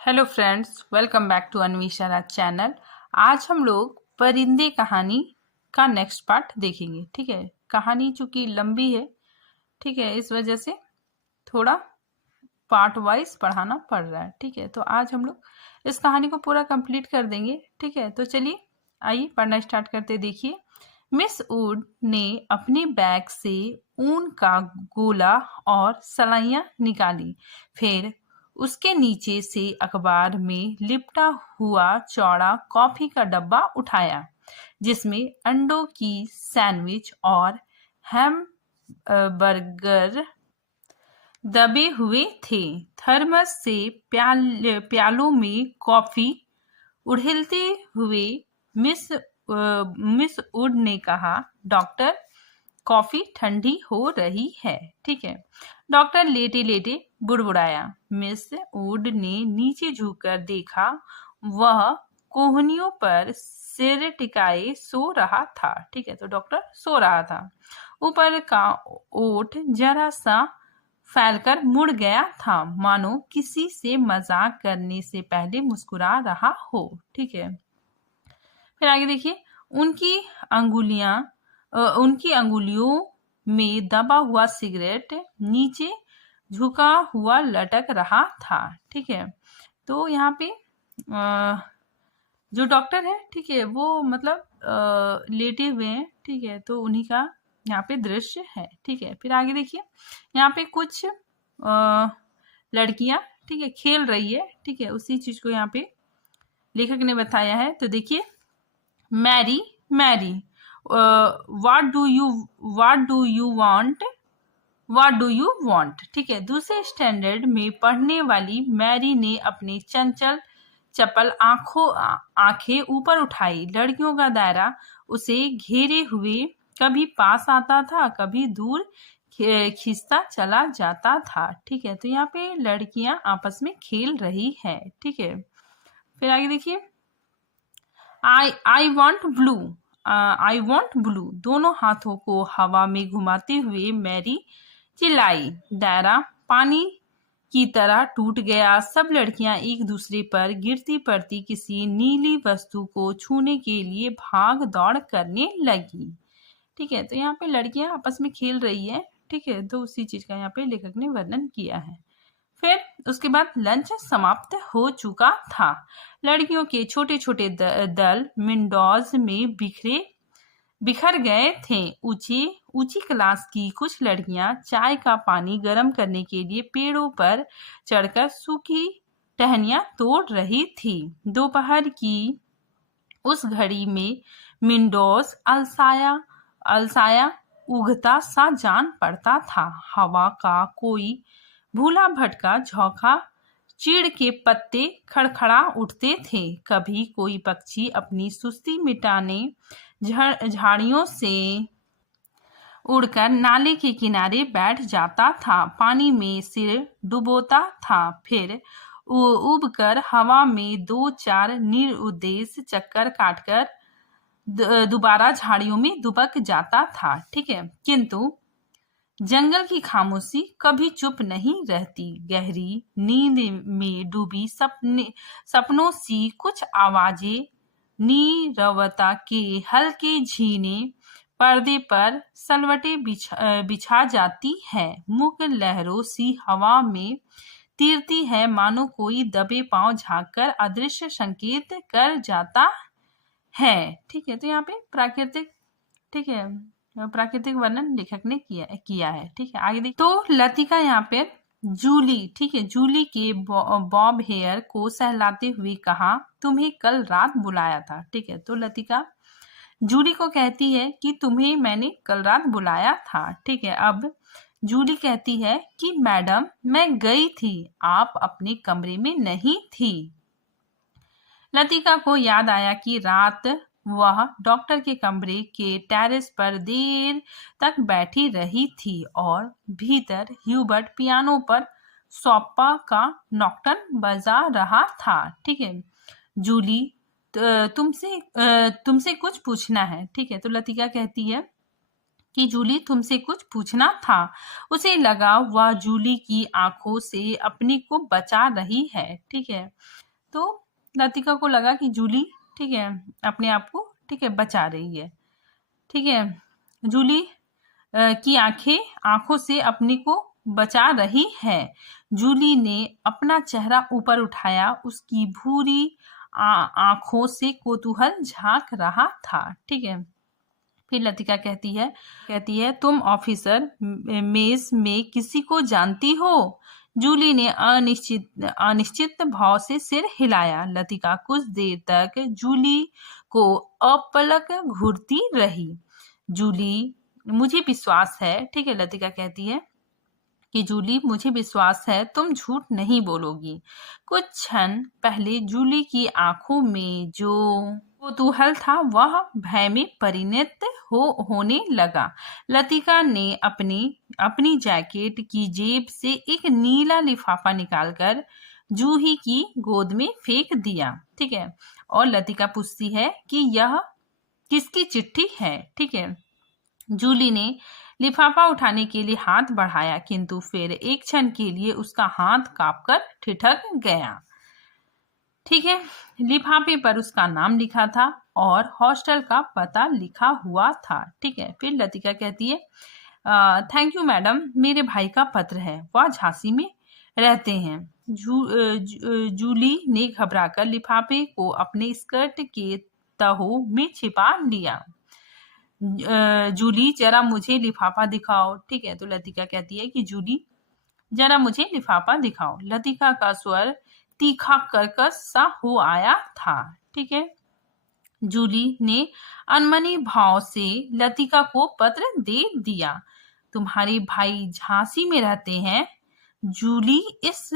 Hello friends, welcome back to Anvesha channel. आज हम लोग परिंदे कहानी का नेक्स्ट पार्ट देखेंगे। ठीक है, कहानी चूंकि लंबी है, ठीक है, इस वजह से थोड़ा पार्ट वाइज पढ़ाना पड़ रहा है। ठीक है, तो आज हम लोग इस कहानी को पूरा कंप्लीट कर देंगे। ठीक है, तो चलिए आइए पढ़ना स्टार्ट करते। देखिए, मिस वुड ने अपने बैग से ऊन का गोला और सलाइयां निकाली। फिर उसके नीचे से अखबार में लिपटा हुआ चौड़ा कॉफी का डब्बा उठाया, जिसमें अंडों की सैंडविच और हैम बर्गर दबे हुए थे। थर्मस से प्यालों में कॉफी उड़ेलते हुए मिस वुड ने कहा, डॉक्टर, कॉफी ठंडी हो रही है। ठीक है, डॉक्टर लेटे लेटे बुड़बुड़ाया। मिस वुड ने नीचे झुककर देखा। वह कोहनियों पर सिर टिकाए सो रहा था। ठीक है, तो डॉक्टर सो रहा था। ऊपर का ओठ जरा सा फैलकर मुड़ गया था, मानो किसी से मजाक करने से पहले मुस्कुरा रहा हो। ठीक है, फिर आगे देखिए, उनकी उनकी अंगुलियों में दबा हुआ सिगरेट नीचे झुका हुआ लटक रहा था। ठीक है, तो यहाँ पे जो डॉक्टर है, ठीक है, वो मतलब लेटे हुए हैं। ठीक है, तो उन्हीं का यहाँ पे दृश्य है। ठीक है, फिर आगे देखिए, यहाँ पे कुछ लड़कियां, ठीक है, खेल रही है। ठीक है, उसी चीज को यहाँ पे लेखक ने बताया है। तो देखिए, Mary Mary what do you want. ठीक है, दूसरे स्टैंडर्ड में पढ़ने वाली मैरी ने अपनी चंचल चपल आंखें ऊपर उठाई। लड़कियों का दायरा उसे घेरे हुए कभी पास आता था, कभी दूर खींचता चला जाता था। ठीक है, तो यहाँ पे लड़कियां आपस में खेल रही है। ठीक है, फिर आगे देखिए, I want blue I want blue. दोनों हाथों को हवा में घुमाते हुए मैरी चिल्लाई। दायरा पानी की तरह टूट गया। सब लड़कियां एक दूसरे पर गिरती पड़ती किसी नीली वस्तु को छूने के लिए भाग दौड़ करने लगी। ठीक है, तो यहाँ पे लड़कियां आपस में खेल रही है। ठीक है, तो उसी चीज का यहाँ पे लेखक ने वर्णन किया है। फिर उसके बाद लंच समाप्त हो चुका था। लड़कियों के छोटे छोटे दल विंडोज में बिखर गए थे। ऊंची क्लास की कुछ लड़कियां चाय का पानी गर्म करने के लिए पेड़ों पर चढ़कर सूखी टहनियां तोड़ रही थी। दोपहर की उस घड़ी में विंडोज अलसाया उगता सा जान पड़ता था। हवा का कोई भूला भटका झोंका, चीड़ के पत्ते खड़खड़ा उठते थे। कभी कोई पक्षी अपनी सुस्ती मिटाने झाड़ियों से उड़कर नाले के किनारे बैठ जाता था, पानी में सिर डुबोता था, फिर उबकर हवा में दो चार निरुद्देश्य चक्कर काटकर दोबारा झाड़ियों में दुबक जाता था। ठीक है, किंतु जंगल की खामोशी कभी चुप नहीं रहती। गहरी नींद में डूबी सपनों सी कुछ आवाजें नीरवता के हल्के झीने पर्दे पर सलवटे बिछा जाती है। मुख लहरों सी हवा में तीरती है, मानो कोई दबे पांव झांककर अदृश्य संकेत कर जाता है। ठीक है, तो यहाँ पे प्राकृतिक, ठीक है, प्राकृतिक वर्णन लेखक ने किया है। ठीक है, आगे देख, तो लतिका यहाँ पे जूली, ठीक है, जूली के बॉब हेयर को सहलाते हुए कहा, तुम्हें कल रात बुलाया था। ठीक है, तो लतिका जूली को कहती है कि तुम्हें मैंने कल रात बुलाया था। ठीक है, अब जूली कहती है कि मैडम, मैं गई थी, आप अपने कमरे में नहीं थी। लतिका को याद आया कि रात वह डॉक्टर के कमरे के टेरेस पर देर तक बैठी रही थी और भीतर ह्यूबर्ट पियानो पर सोप्पा का नॉक्टर्न बजा रहा था। ठीक है, जूली, तुमसे कुछ पूछना है। ठीक है, तो लतिका कहती है कि जूली तुमसे कुछ पूछना था। उसे लगा वह जूली की आंखों से अपने को बचा रही है। ठीक है, तो लतिका को लगा कि जूली, ठीक है, अपने आप को, ठीक है, बचा रही है। ठीक है, जूली की आंखों से अपने को बचा रही है। जूली ने अपना चेहरा ऊपर उठाया, उसकी भूरी आंखों से कौतूहल झांक रहा था। ठीक है, फिर लतिका कहती है तुम ऑफिसर मेस में किसी को जानती हो? जूली ने अनिश्चित भाव से सिर हिलाया। लतिका कुछ देर तक जूली को अपलक घूरती रही। जूली, मुझे विश्वास है, ठीक है, लतिका कहती है कि जूली, मुझे विश्वास है तुम झूठ नहीं बोलोगी। कुछ क्षण पहले जूली की आंखों में जो कौतूहल था वह भय में परिणत होने लगा। लतिका ने अपनी जैकेट की जेब से एक नीला लिफाफा निकालकर जूही की गोद में फेंक दिया। ठीक है, और लतिका पूछती है कि यह किसकी चिट्ठी है? ठीक है, जूली ने लिफाफा उठाने के लिए हाथ बढ़ाया, किंतु फिर एक क्षण के लिए उसका हाथ कांपकर ठिठक गया। ठीक है, लिफाफे पर उसका नाम लिखा था और हॉस्टल का पता लिखा हुआ था। ठीक है, फिर लतिका कहती है थैंक यू मैडम, मेरे भाई का पत्र है, वह झांसी में रहते हैं। जूली ने घबराकर लिफाफे को अपने स्कर्ट के तहों में छिपा लिया। जूली, जरा मुझे लिफाफा दिखाओ। ठीक है, तो लतिका कहती है कि जूली, जरा मुझे लिफाफा दिखाओ। लतिका का स्वर तीखा कर्कश सा हो आया था। ठीक है, जूली ने अनमनी भाव से लतिका को पत्र दे दिया। तुम्हारे भाई झांसी में रहते हैं? जूली इस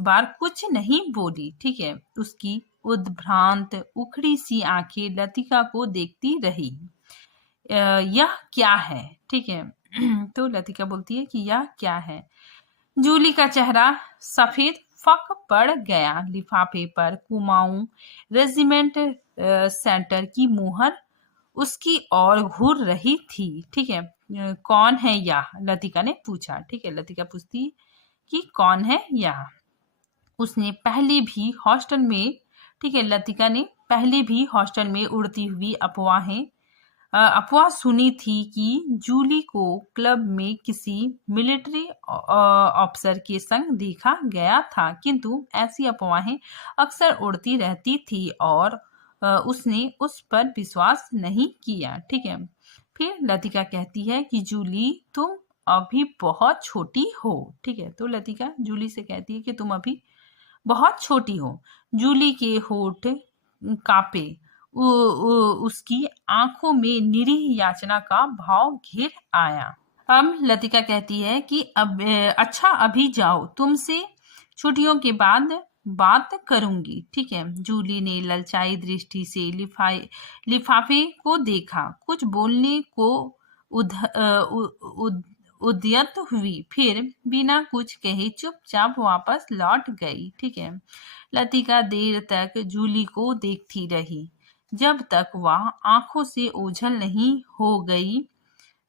बार कुछ नहीं बोली। ठीक है, उसकी उद्भ्रांत उखड़ी सी आंखें लतिका को देखती रही। यह क्या है? ठीक है, तो लतिका बोलती है कि यह क्या है? जूली का चेहरा सफेद फक पड़ गया। लिफाफे पर कुमाऊं रेजिमेंट सेंटर की मुहर उसकी ओर घूर रही थी। ठीक है, कौन है यह? लतिका ने पूछा। ठीक है, लतिका पूछती कि कौन है यह? उसने पहले भी हॉस्टल में, ठीक है, लतिका ने पहले भी हॉस्टल में उड़ती हुई अफवाह सुनी थी कि जूली को क्लब में किसी मिलिट्री ऑफिसर के संग देखा गया था, किंतु ऐसी अफवाहें अक्सर उड़ती रहती थी और उसने उस पर विश्वास नहीं किया। ठीक है, फिर लतिका कहती है कि जूली, तुम अभी बहुत छोटी हो। ठीक है, तो लतिका जूली से कहती है कि तुम अभी बहुत छोटी हो। जूली के होठ कांपे, उसकी आंखों में निरीह याचना का भाव घिर आया। अब लतिका कहती है कि अच्छा अभी जाओ, तुमसे छुट्टियों के बाद बात करूंगी। ठीक है, जूली ने ललचाई दृष्टि से लिफाफे को देखा, कुछ बोलने को उद्यत हुई, फिर बिना कुछ कहे चुपचाप वापस लौट गई। ठीक है, लतिका देर तक जूली को देखती रही, जब तक वह आंखों से ओझल नहीं हो गई।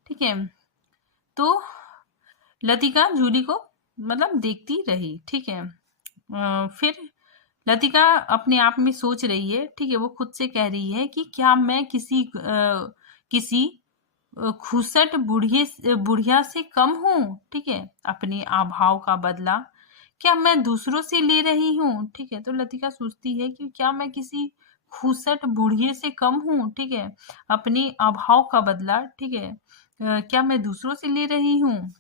ठीक है, तो लतिका जूली को मतलब देखती रही। ठीक है, फिर लतिका अपने आप में सोच रही है। ठीक है, वो खुद से कह रही है कि क्या मैं किसी खूसट बुढ़िया से कम हूँ? ठीक है, अपने अभाव का बदला क्या मैं दूसरों से ले रही हूँ? ठीक है, तो लतिका सोचती है कि क्या मैं किसी खूसट बुढ़िया से कम हूँ? ठीक है, अपने अभाव का बदला, ठीक है, क्या मैं दूसरों से ले रही हूँ?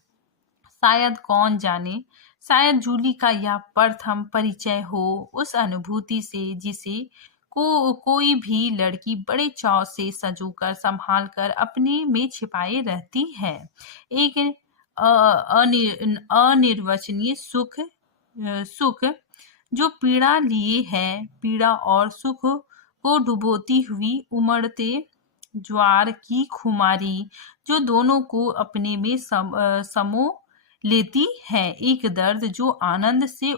शायद, कौन जाने, शायद जूली का यह प्रथम परिचय हो उस अनुभूति से जिसे कोई भी लड़की बड़े चाव से संजोकर संभाल कर अपने में छिपाए रहती है। एक अनिर्वचनीय सुख जो पीड़ा लिए है, पीड़ा और सुख को डुबोती हुई उमड़ते ज्वार की खुमारी जो दोनों को अपने में समो लेती है। एक दर्द जो आनंद से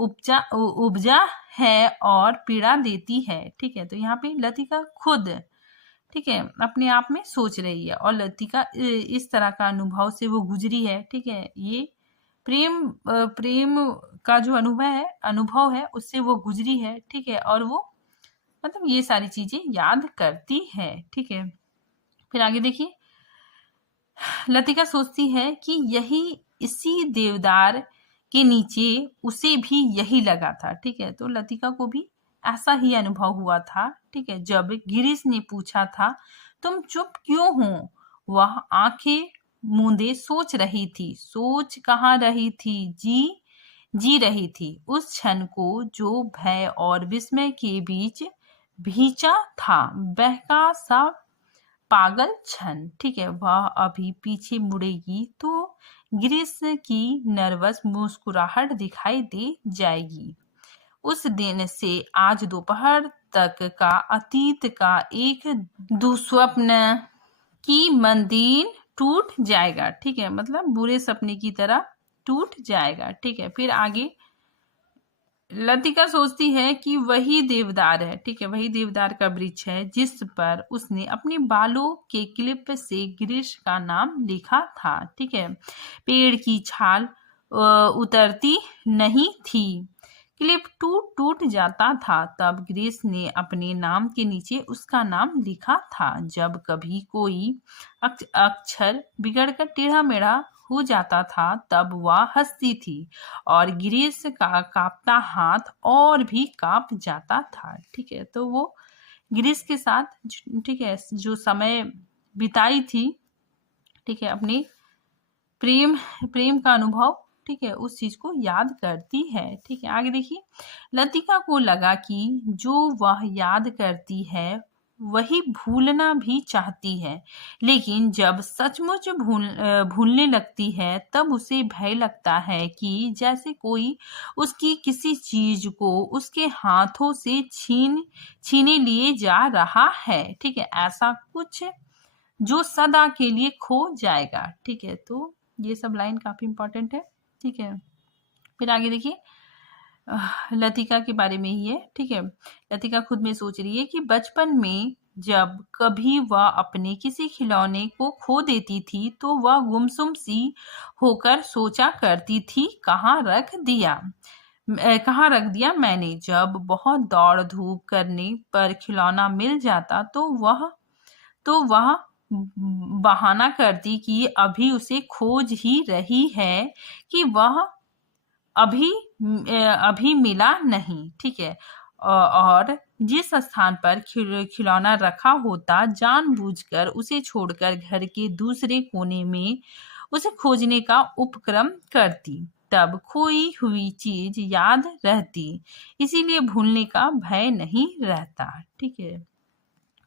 उपजा है और पीड़ा देती है। ठीक है, तो यहाँ पे लतिका खुद ठीक है, अपने आप में सोच रही है और लतिका इस तरह का अनुभव से वो गुजरी है। ठीक है, ये प्रेम का जो अनुभव है उससे वो गुजरी है। ठीक है, और वो मतलब ये सारी चीजें याद करती है। ठीक है, फिर आगे देखिए, लतिका सोचती है कि यही इसी देवदार के नीचे उसे भी यही लगा था। ठीक है, तो लतिका को भी ऐसा ही अनुभव हुआ था। ठीक है, जब गिरीश ने पूछा था तुम चुप क्यों हो, वह आंखें मूंदे सोच रही थी। सोच कहाँ रही थी, जी रही थी उस क्षण को जो भय और विस्मय के बीच भींचा था, बहका सा पागल क्षण। ठीक है, वह अभी पीछे मुड़ेगी तो गिरीश की नर्वस मुस्कुराहट दिखाई दे जाएगी। उस दिन से आज दोपहर तक का अतीत का एक दुस्वप्न की मंदिर टूट जाएगा। ठीक है, मतलब बुरे सपने की तरह टूट जाएगा। ठीक है, फिर आगे लतिका सोचती है कि वही देवदार है। ठीक है, वही देवदार का वृक्ष है जिस पर उसने अपने बालों के क्लिप से गिरीश का नाम लिखा था। ठीक है, पेड़ की छाल उतरती नहीं थी, क्लिप टूट टूट जाता था, तब गिरीश ने अपने नाम के नीचे उसका नाम लिखा था। जब कभी कोई अक्षर बिगड़कर टेढ़ा मेढ़ा हो जाता था तब वह हंसती थी और गिरीश का कांपता हाथ और भी कांप जाता था। ठीक है, तो वो गिरीश के साथ ठीक है जो समय बिताई थी, ठीक है, अपने प्रेम प्रेम का अनुभव, ठीक है, उस चीज को याद करती है। ठीक है, आगे देखिए, लतिका को लगा कि जो वह याद करती है वही भूलना भी चाहती है, लेकिन जब सचमुच भूलने लगती है तब उसे भय लगता है कि जैसे कोई उसकी किसी चीज को उसके हाथों से छीने लिए जा रहा है। ठीक है, ऐसा कुछ जो सदा के लिए खो जाएगा। ठीक है, तो ये सब लाइन काफी इंपॉर्टेंट है। ठीक है, फिर आगे देखिए, लतिका के बारे में ही है। ठीक है, लतिका खुद में सोच रही है कि बचपन में जब कभी वह अपने किसी खिलौने को खो देती थी तो वह गुमसुम सी होकर सोचा करती थी कहाँ रख दिया मैंने। जब बहुत दौड़ धूप करने पर खिलौना मिल जाता तो वह बहाना करती कि अभी उसे खोज ही रही है कि वह अभी मिला नहीं। ठीक है, और जिस स्थान पर खिलौना रखा होता जानबूझकर उसे छोड़कर घर के दूसरे कोने में उसे खोजने का उपक्रम करती, तब खोई हुई चीज याद रहती, इसीलिए भूलने का भय नहीं रहता। ठीक है,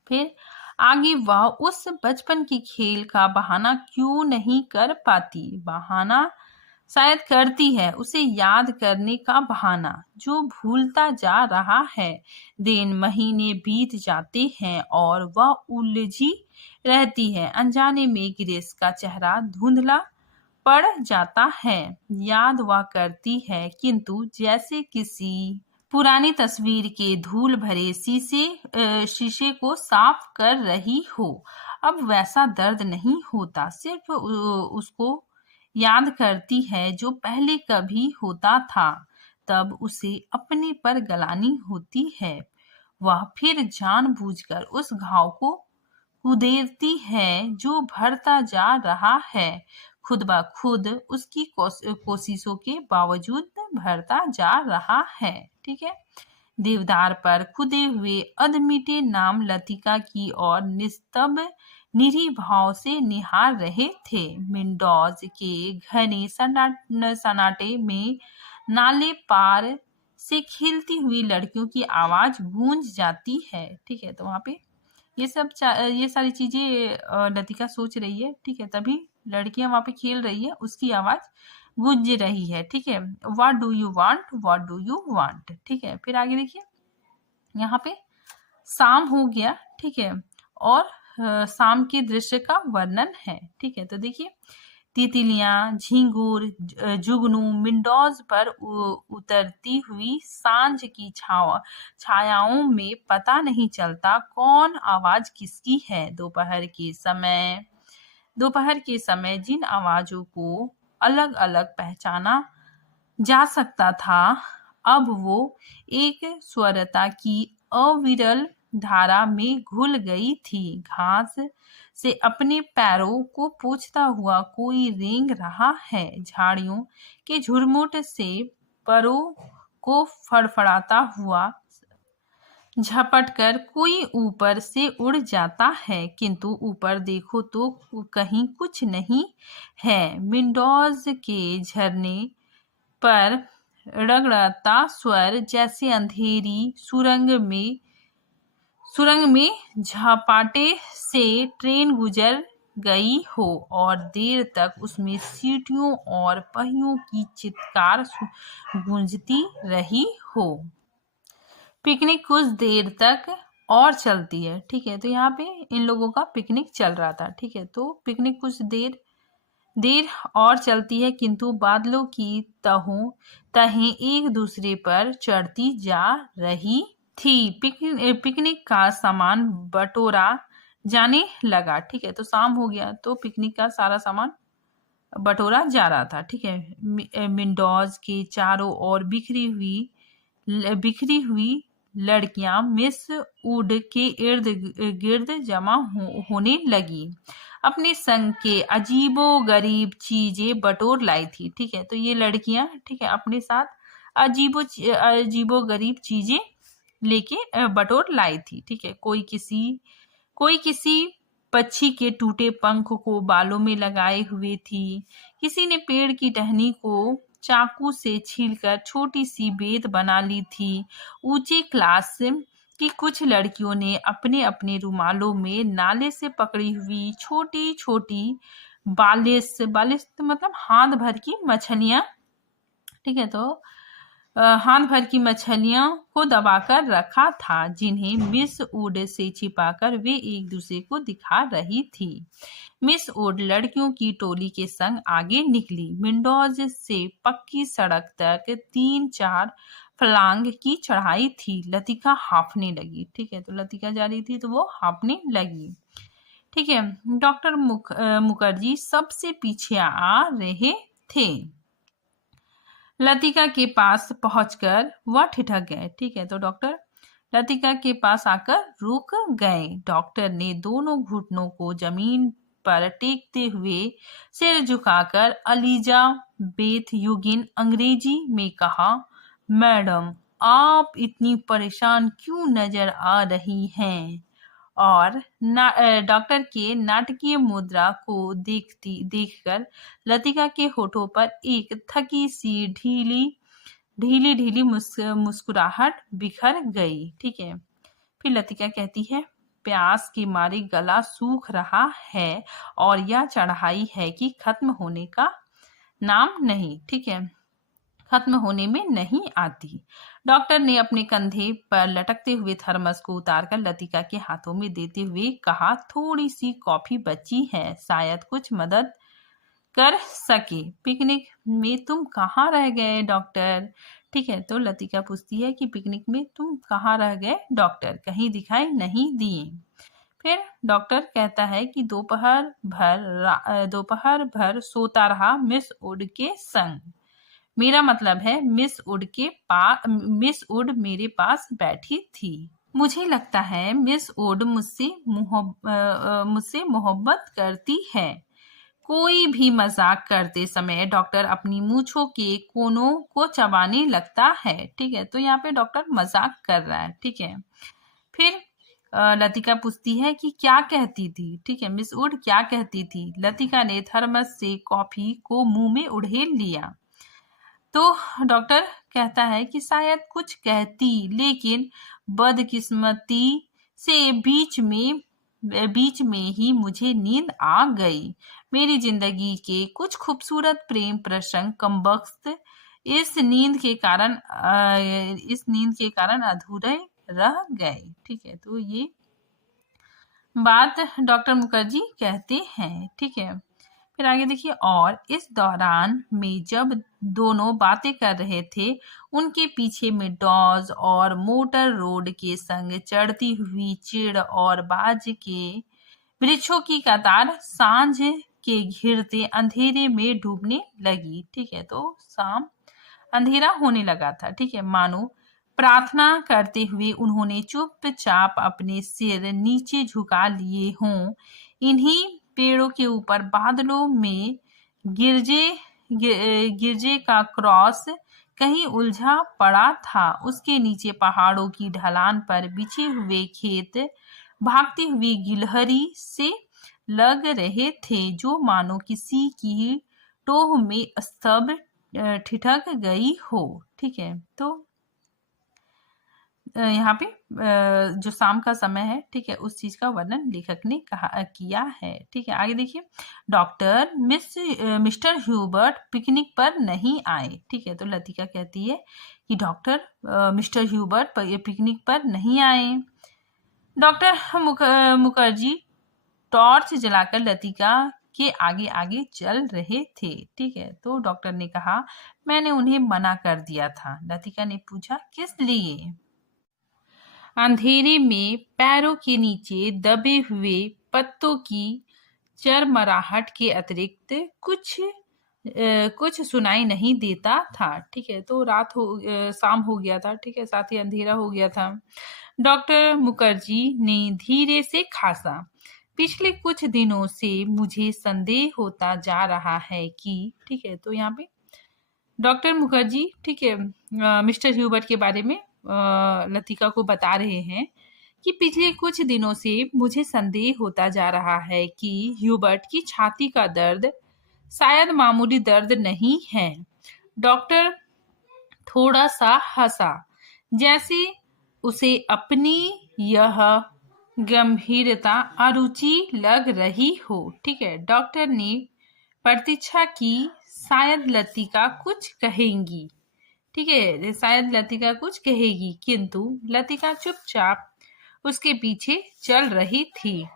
फिर आगे वह उस बचपन के खेल का बहाना क्यों नहीं कर पाती। बहाना शायद करती है, उसे याद करने का बहाना जो भूलता जा रहा है। दिन महीने बीत जाते हैं और वह उलझी रहती है। अनजाने में गिरीश का चेहरा धुंधला पड़ जाता है। याद वह करती है किंतु जैसे किसी पुरानी तस्वीर के धूल भरे शीशे को साफ कर रही हो। अब वैसा दर्द नहीं होता, सिर्फ उसको याद करती है जो पहले कभी होता था। तब उसे अपने पर गलानी होती है। वह फिर जानबूझकर उस घाव को कुदेरती है जो भरता जा रहा है, खुद ब खुद उसकी कोशिशों के बावजूद भरता जा रहा है। ठीक है, देवदार पर खुदे हुए अधमिटे नाम लतिका की और निस्तब्ध निरी भाव से निहार रहे थे। विंडोज के घने सन्नाटे में नाले पार से खेलती हुई लड़कियों की आवाज गूंज जाती है। ठीक है, तो वहां पे ये सारी चीजें लतिका सोच रही है। ठीक है, तभी लड़कियां वहां पे खेल रही है, उसकी आवाज गूंज रही है। ठीक है, what do you want, what do you want. ठीक है, फिर आगे देखिए, यहाँ पे शाम हो गया। ठीक है, और शाम के दृश्य का वर्णन है। ठीक है, तो देखिए, तितलियां, झींगुर, जुगनू विंडोज पर उतरती हुई सांझ की छायाओं में पता नहीं चलता कौन आवाज किसकी है। दोपहर के समय जिन आवाजों को अलग अलग पहचाना जा सकता था, अब वो एक स्वरता की अविरल धारा में घुल गई थी। घास से अपने पैरों को पोंछता हुआ कोई रेंग रहा है। झाड़ियों के झुरमुट से परों को फड़फड़ाता हुआ झपटकर कोई ऊपर से उड़ जाता है, किंतु ऊपर देखो तो कहीं कुछ नहीं है। विंडोज के झरने पर रगड़ता स्वर जैसे अंधेरी सुरंग में झपाटे से ट्रेन गुजर गई हो और देर तक उसमें सीटियों और पहियों की चित्कार गूंजती रही हो। पिकनिक कुछ देर तक और चलती है। ठीक है, तो यहाँ पे इन लोगों का पिकनिक चल रहा था। ठीक है, तो पिकनिक कुछ देर और चलती है, किंतु बादलों की तहें एक दूसरे पर चढ़ती जा रही थी। पिकनिक का सामान बटोरा जाने लगा। ठीक है, तो शाम हो गया तो पिकनिक का सारा सामान बटोरा जा रहा था। ठीक है, विंडोज के चारों ओर बिखरी हुई लड़कियां मिस वुड के इर्द गिर्द जमा होने लगी। अपने संग के अजीबो गरीब चीजें बटोर लाई थी। ठीक है, तो ये लड़कियां, ठीक है, अपने साथ अजीबो गरीब चीजें लेके बटोर लाई थी। ठीक है, कोई किसी पक्षी के टूटे पंख को बालों में लगाए हुए थी। किसी ने पेड़ की टहनी को चाकू से छीलकर छोटी सी बेत बना ली थी। ऊंचे क्लास की कुछ लड़कियों ने अपने अपने रुमालों में नाले से पकड़ी हुई छोटी छोटी बालिश मतलब हाथ भर की मछलियां, ठीक है, तो हाथ भर की मछलियों को दबाकर रखा था, जिन्हें मिस वुड से छिपाकर वे एक दूसरे को दिखा रही थी। मिस वुड लड़कियों की टोली के संग आगे निकली। विंडोज से पक्की सड़क तक 3-4 फलांग की चढ़ाई थी। लतिका हांफने लगी। ठीक है, तो लतिका जा रही थी तो वो हांफने लगी। ठीक है, डॉक्टर मुखर्जी सबसे पीछे आ रहे थे। लतिका के पास पहुंचकर वह ठिठक गए। ठीक है, तो डॉक्टर लतिका के पास आकर रुक गए। डॉक्टर ने दोनों घुटनों को जमीन पर टेकते हुए सिर झुकाकर एलिजाबेथ युगिन अंग्रेजी में कहा, मैडम, आप इतनी परेशान क्यों नजर आ रही हैं? और डॉक्टर के नाटकीय मुद्रा को देखकर लतिका के होठों पर एक थकी सी ढीली मुस्कुराहट बिखर गई। ठीक है, फिर लतिका कहती है, प्यास के मारे गला सूख रहा है और यह चढ़ाई है कि खत्म होने का नाम नहीं, ठीक है, खत्म होने में नहीं आती। डॉक्टर ने अपने कंधे पर लटकते हुए थर्मस को उतारकर लतिका के हाथों में देते हुए कहा, थोड़ी सी कॉफी बची है, शायद कुछ मदद कर सके। पिकनिक में तुम कहाँ रह गए डॉक्टर? ठीक है, तो लतिका पूछती है कि पिकनिक में तुम कहाँ रह गए डॉक्टर? कहीं दिखाई नहीं दिए। फिर डॉक्टर कहता है कि दोपहर भर सोता रहा मिस वुड के संग। मेरा मतलब है मिस वुड मेरे पास बैठी थी। मुझे लगता है मिस वुड मुझसे मोहब्बत करती है। कोई भी मजाक करते समय डॉक्टर अपनी मूंछों के कोनों को चबाने लगता है। ठीक है, तो यहाँ पे डॉक्टर मजाक कर रहा है। ठीक है, फिर लतिका पूछती है कि क्या कहती थी। ठीक है, मिस वुड क्या कहती थी? लतिका ने थर्मस से कॉफी को मुंह में उड़ेल लिया। तो डॉक्टर कहता है कि शायद कुछ कहती, लेकिन बदकिस्मती से बीच में ही मुझे नींद आ गई। मेरी जिंदगी के कुछ खूबसूरत प्रेम प्रसंग कमबख्त इस नींद के कारण अधूरे रह गए। ठीक है, तो ये बात डॉक्टर मुखर्जी कहते हैं। ठीक है, फिर आगे देखिए, और इस दौरान में जब दोनों बातें कर रहे थे, उनके पीछे में डॉज और मोटर रोड के संग चढ़ती हुई चिड़ और बाज के वृक्षों की कतार सांझ के घिरते अंधेरे में डूबने लगी। ठीक है, तो शाम अंधेरा होने लगा था। ठीक है, मानो प्रार्थना करते हुए उन्होंने चुपचाप अपने सिर नीचे झुका लिए हों। इन्हीं पेड़ों के ऊपर बादलों में गिरजे गिरजे का क्रॉस कहीं उलझा पड़ा था। उसके नीचे पहाड़ों की ढलान पर बिछे हुए खेत भागती हुई गिलहरी से लग रहे थे, जो मानो किसी की टोह में स्तब्ध ठिठक गई हो। ठीक है, तो यहाँ पे जो शाम का समय है, ठीक है, उस चीज का वर्णन लेखक ने किया है। ठीक है, आगे देखिए, डॉक्टर मिस्टर ह्यूबर्ट पिकनिक पर नहीं आए। ठीक है, तो लतिका कहती है कि डॉक्टर मिस्टर ह्यूबर्ट पिकनिक पर नहीं आए। डॉक्टर मुखर्जी टॉर्च जलाकर लतिका के आगे आगे चल रहे थे। ठीक है, तो डॉक्टर ने कहा, मैंने उन्हें मना कर दिया था। लतिका ने पूछा, किस लिए? अंधेरे में पैरों के नीचे दबे हुए पत्तों की चरमराहट के अतिरिक्त कुछ सुनाई नहीं देता था। ठीक है, तो शाम हो गया था। ठीक है, साथ ही अंधेरा हो गया था। डॉक्टर मुखर्जी ने धीरे से खांसा, पिछले कुछ दिनों से मुझे संदेह होता जा रहा है कि, ठीक है, तो यहाँ पे डॉक्टर मुखर्जी, ठीक है, मिस्टर ह्यूबर्ट के बारे में लतिका को बता रहे हैं कि पिछले कुछ दिनों से मुझे संदेह होता जा रहा है कि ह्यूबर्ट की छाती का दर्द शायद मामूली दर्द नहीं है। डॉक्टर थोड़ा सा हंसा, जैसे उसे अपनी यह गंभीरता अरुचि लग रही हो। ठीक है, डॉक्टर ने प्रतीक्षा की, शायद लतिका कुछ कहेंगी। ठीक है, शायद लतिका कुछ कहेगी, किंतु लतिका चुपचाप उसके पीछे चल रही थी।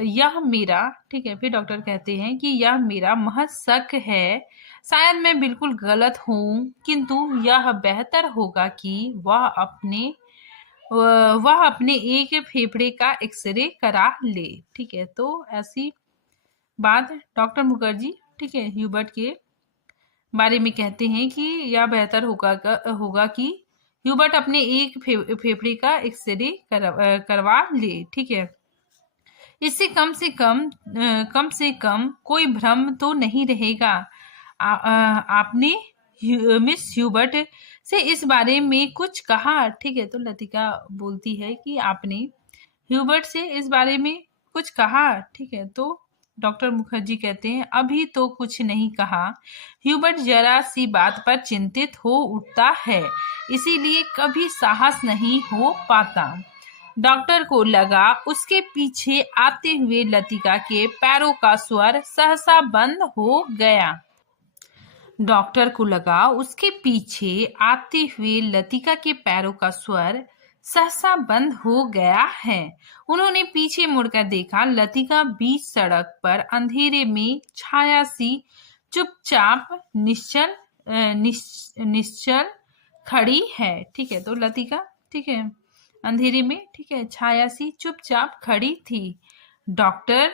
यह मेरा, ठीक है, फिर डॉक्टर कहते हैं कि यह मेरा महज शक है, शायद मैं बिल्कुल गलत हूँ, किंतु यह बेहतर होगा कि वह अपने एक फेफड़े का एक्सरे करा ले। ठीक है, तो ऐसी बात डॉक्टर मुखर्जी, ठीक है, ह्यूबर्ट के बारे में कहते हैं कि यह बेहतर होगा कि ह्यूबर्ट अपने एक फेफड़े का एक्सरे करवा ले। ठीक है, इससे कम से कम कोई भ्रम तो नहीं रहेगा। आपने मिस ह्यूबर्ट से इस बारे में कुछ कहा? ठीक है, तो लतिका बोलती है कि आपने ह्यूबर्ट से इस बारे में कुछ कहा? ठीक है, तो डॉक्टर मुखर्जी कहते हैं, अभी तो कुछ नहीं कहा। ह्यूबर्ट जरा सी बात पर चिंतित हो उठता है, इसीलिए कभी साहस नहीं हो पाता। डॉक्टर को लगा उसके पीछे आते हुए लतिका के पैरों का स्वर सहसा बंद हो गया। डॉक्टर को लगा उसके पीछे आते हुए लतिका के पैरों का स्वर सहसा बंद हो गया है। उन्होंने पीछे मुड़कर देखा, लतिका बीच सड़क पर अंधेरे में छाया सी चुपचाप निश्चल खड़ी है। ठीक है, तो लतिका, ठीक है, अंधेरे में, ठीक है, छाया सी चुपचाप खड़ी थी। डॉक्टर,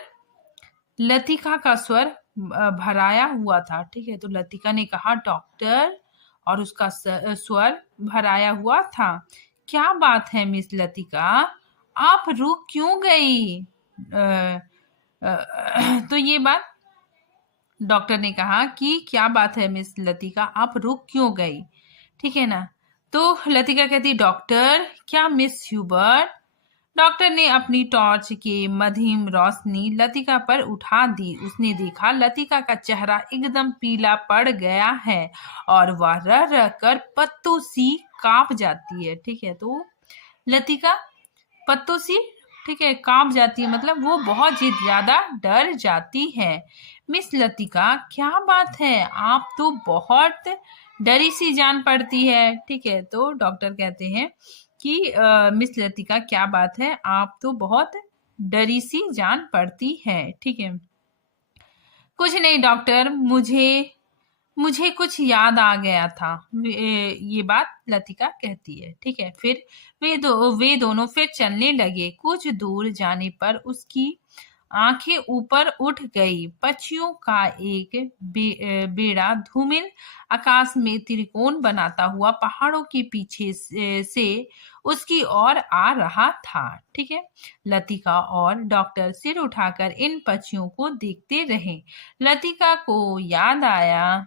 लतिका का स्वर भराया हुआ था। ठीक है, तो लतिका ने कहा, डॉक्टर, और उसका स्वर भराया हुआ था। क्या बात है मिस लतिका, आप रुक क्यों गई? तो ये बात डॉक्टर ने कहा कि क्या बात है मिस लतिका, आप रुक क्यों गई? ठीक है ना, तो लतिका कहती, डॉक्टर, क्या मिस ह्यूबर्ट? डॉक्टर ने अपनी टॉर्च की मध्यम रोशनी लतिका पर उठा दी। उसने देखा लतिका का चेहरा एकदम पीला पड़ गया है और वह रह रह कर पत्तों सी कांप जाती है। ठीक है, तो लतिका पत्तों सी, ठीक है, कांप जाती है, मतलब वो बहुत ही ज्यादा डर जाती है। मिस लतिका, क्या बात है, आप तो बहुत डरी सी जान पड़ती है। ठीक है, तो डॉक्टर कहते हैं कि मिस लतिका, क्या बात है, आप तो बहुत डरी सी जान पड़ती है। ठीक है, कुछ नहीं डॉक्टर, मुझे मुझे कुछ याद आ गया था। ये बात लतिका कहती है। ठीक है, फिर वे दोनों फिर चलने लगे। कुछ दूर जाने पर उसकी आंखें ऊपर उठ गई। पक्षियों का एक बेड़ा धूमिल आकाश में त्रिकोण बनाता हुआ पहाड़ों के पीछे से उसकी ओर आ रहा था। ठीक है, लतिका और डॉक्टर सिर उठाकर इन पक्षियों को देखते रहे। लतिका को याद आया,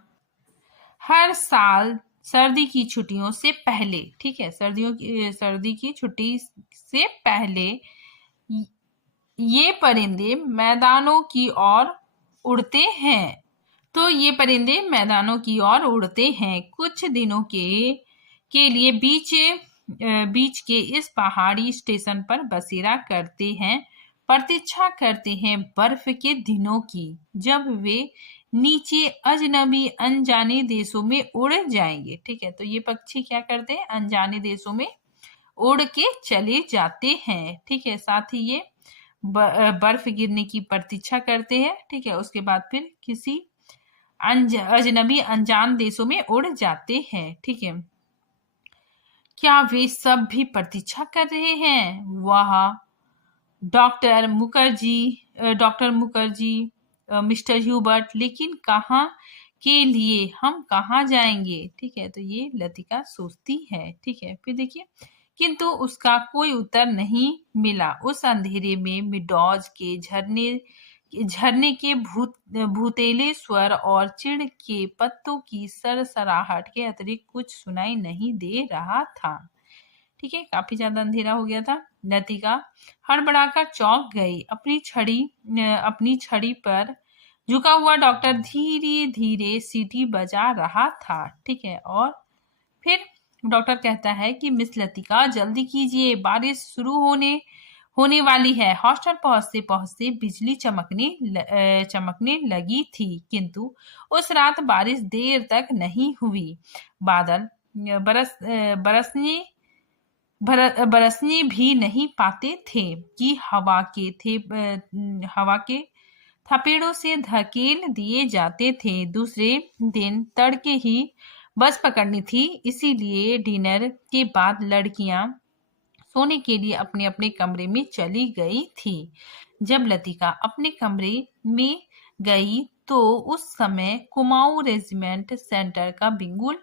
हर साल सर्दी की छुट्टियों से पहले, ठीक है, सर्दी की छुट्टी से पहले ये परिंदे मैदानों की ओर उड़ते हैं। तो ये परिंदे मैदानों की ओर उड़ते हैं। कुछ दिनों के लिए बीच के इस पहाड़ी स्टेशन पर बसेरा करते हैं। प्रतीक्षा करते हैं बर्फ के दिनों की, जब वे नीचे अजनबी अनजाने देशों में उड़ जाएंगे। ठीक है, तो ये पक्षी क्या करते हैं, अनजाने देशों में उड़ के चले जाते हैं। ठीक है, साथ ही ये बर्फ गिरने की प्रतीक्षा करते हैं। ठीक है, उसके बाद फिर किसी अजनबी अनजान देशों में उड़ जाते हैं। ठीक है, क्या वे सब भी प्रतीक्षा कर रहे हैं? वाह डॉक्टर मुखर्जी, मिस्टर ह्यूबर्ट, लेकिन कहाँ के लिए, हम कहाँ जाएंगे? ठीक है, तो ये लतिका सोचती है। ठीक है, फिर देखिए, किंतु उसका कोई उत्तर नहीं मिला। उस अंधेरे में मिडॉज के झरने के भूतेले स्वर और चिड़ के पत्तों की सरसराहट के अतिरिक्त कुछ सुनाई नहीं दे रहा था। ठीक है, काफी ज्यादा अंधेरा हो गया था। लतिका हड़बड़ाकर चौंक गई। अपनी छड़ी पर झुका हुआ डॉक्टर धीरे धीरे सीटी बजा रहा था। ठीक है, और फिर डॉक्टर कहता है कि मिस लतिका जल्दी कीजिए, बारिश शुरू होने वाली है। हॉस्टल पहुंचते पहुंचते बिजली चमकने लगी थी, किंतु उस रात बारिश देर तक नहीं हुई। बादल बरसने भी नहीं पाते थे कि हवा के थपेड़ों से धकेल दिए जाते थे। दूसरे दिन तड़के ही बस पकड़नी थी, इसीलिए डिनर के बाद लड़कियां सोने के लिए अपने अपने कमरे में चली गई थी। जब लतिका अपने कमरे में गई तो उस समय कुमाऊं रेजिमेंट सेंटर का बिंगुल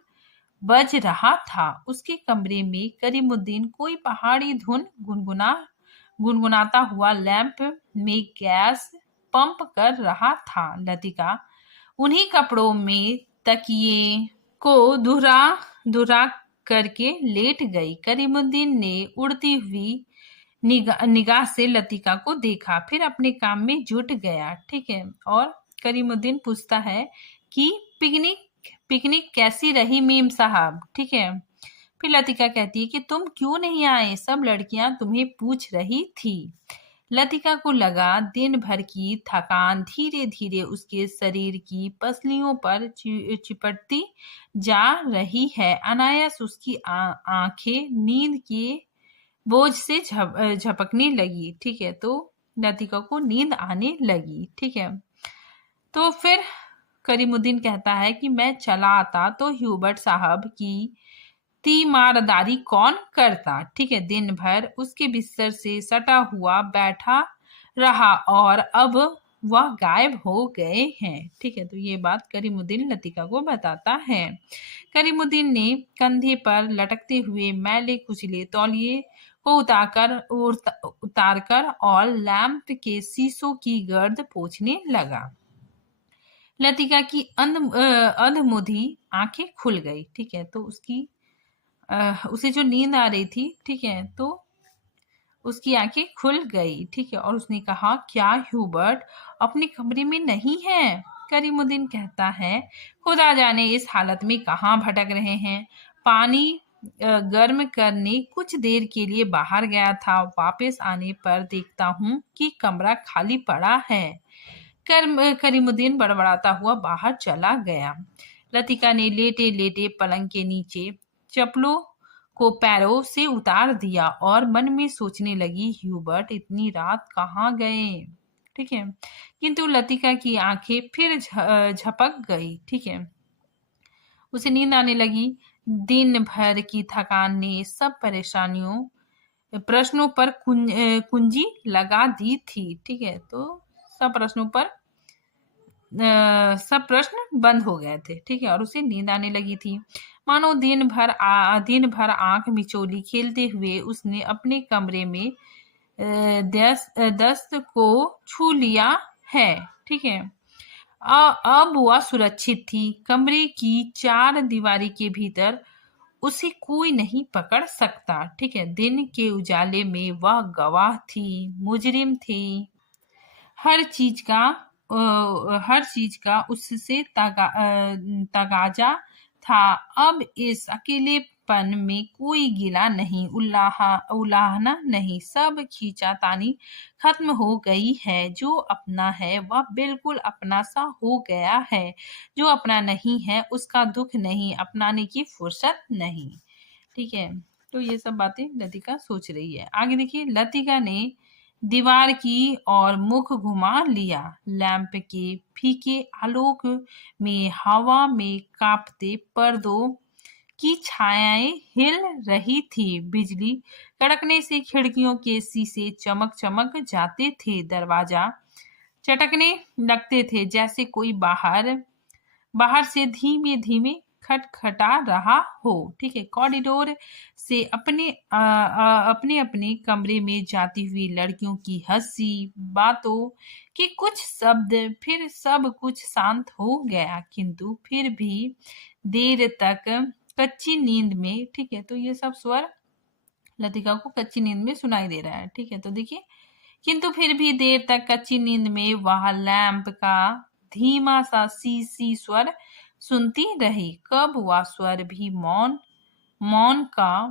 बज रहा था। उसके कमरे में करीमुद्दीन कोई पहाड़ी धुन गुनगुनाता हुआ लैंप में गैस पंप कर रहा था। लतिका उन्हीं कपड़ों में तकिए को दुहरा करके लेट गई। करीमुद्दीन ने उड़ती हुई निगाह से लतिका को देखा, फिर अपने काम में जुट गया। ठीक है, और करीमुद्दीन पूछता है कि पिकनिक कैसी रही मीम साहब? ठीक है, फिर लतिका कहती है कि तुम क्यों नहीं आए, सब लड़कियां तुम्हें पूछ रही थी। लतिका को लगा दिन भर की थकान धीरे धीरे उसके शरीर की पसलियों पर चिपटती जा रही है। अनायास उसकी आंखें नींद के बोझ से झपकने लगी। ठीक है, तो लतिका को नींद आने लगी। ठीक है, तो फिर करीमुद्दीन कहता है कि मैं चला आता तो ह्यूबर्ट साहब की तीमारदारी कौन करता? ठीक है, दिन भर उसके बिस्तर से सटा हुआ बैठा रहा और अब वह गायब हो गए हैं। ठीक है, तो ये बात करीमुद्दीन लतिका को बताता है। करीमुद्दीन ने कंधे पर लटकते हुए मैले कुचले तौलिए को उतारकर और लैंप के शीशों की गर्द पोंछने लगा। लतिका की अधमुधी आंखें खुल गई। ठीक है, तो उसे जो नींद आ रही थी, ठीक है, तो उसकी आंखें खुल गई। ठीक है, और उसने कहा, क्या ह्यूबर्ट अपने कमरे में नहीं है? करीमुद्दीन कहता है, खुदा जाने इस हालत में कहाँ भटक रहे हैं। पानी गर्म करने कुछ देर के लिए बाहर गया था, वापस आने पर देखता हूँ कि कमरा खाली पड़ा है। करीमुद्दीन बड़बड़ाता हुआ बाहर चला गया। लतिका ने लेटे लेटे पलंग के नीचे चप्पलों को पैरों से उतार दिया और मन में सोचने लगी, ह्यूबर्ट इतनी रात कहाँ गए? ठीक है। किंतु लतिका की आंखें फिर झपक गई। ठीक है, उसे नींद आने लगी। दिन भर की थकान ने सब प्रश्नों पर कुंजी लगा दी थी। ठीक है, तो सब प्रश्नों पर सब प्रश्न बंद हो गए थे। ठीक है, और उसे नींद आने लगी थी। मानो दिन भर आंख मिचोली खेलते हुए उसने अपने कमरे में दस्त को छू लिया है। ठीक है, अब वह सुरक्षित थी। कमरे की चार दीवारी के भीतर उसे कोई नहीं पकड़ सकता। ठीक है, दिन के उजाले में वह गवाह थी, मुजरिम थी। हर चीज का उससे तगाजा था। अब इस अकेलेपन में कोई गिला नहीं, उलाहना नहीं। सब खींचातानी खत्म हो गई है। जो अपना है वह बिल्कुल अपना सा हो गया है। जो अपना नहीं है उसका दुख नहीं, अपनाने की फुर्सत नहीं। ठीक है, तो ये सब बातें लतिका सोच रही है। आगे देखिए, लतिका ने दीवार की ओर मुख घुमा लिया। लैंप के फीके आलोक में हवा में कांपते पर्दों की छायाएं हिल रही थी। बिजली कड़कने से खिड़कियों के शीशे चमक चमक जाते थे। दरवाजा चटकने लगते थे, जैसे कोई बाहर बाहर से धीमे धीमे खटखटा रहा हो। ठीक है, कॉरिडोर से अपने अपने कमरे में जाती हुई लड़कियों की हंसी, बातों के कुछ शब्द, फिर सब कुछ शांत हो गया। किंतु फिर भी देर तक कच्ची नींद में, ठीक है, तो ये सब स्वर लतिका को कच्ची नींद में सुनाई दे रहा है। ठीक है, तो देखिए, किंतु फिर भी देर तक कच्ची नींद में वह लैंप का धीमा सा सी स्वर सुनती रही। कब वह स्वर भी मौन मौन का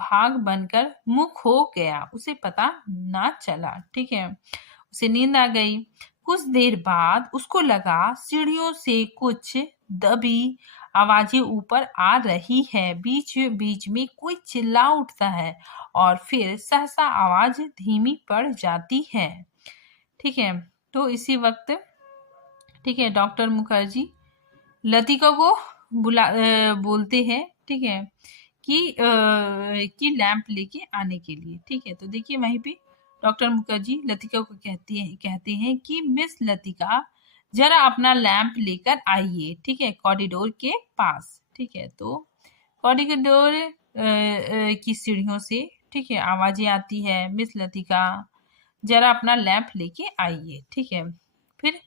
भाग बनकर मुख हो गया, उसे पता ना चला। ठीक है, उसे नींद आ गई। कुछ देर बाद उसको लगा सीढ़ियों से कुछ दबी आवाजें ऊपर आ रही है। बीच बीच में कोई चिल्ला उठता है और फिर सहसा आवाज धीमी पड़ जाती है। ठीक है, तो इसी वक्त, ठीक है, डॉक्टर मुखर्जी लतिका को बोलते हैं, ठीक है, कि लैंप लेके आने के लिए। ठीक है, तो देखिए, वहीं पे डॉक्टर मुखर्जी लतिका को कहते हैं कि मिस लतिका, जरा अपना लैंप लेकर आइए। ठीक है, कॉरिडोर के पास। ठीक है, तो कॉरिडोर की सीढ़ियों से, ठीक है, आवाजें आती है, मिस लतिका जरा अपना लैंप लेके आइए। ठीक है, फिर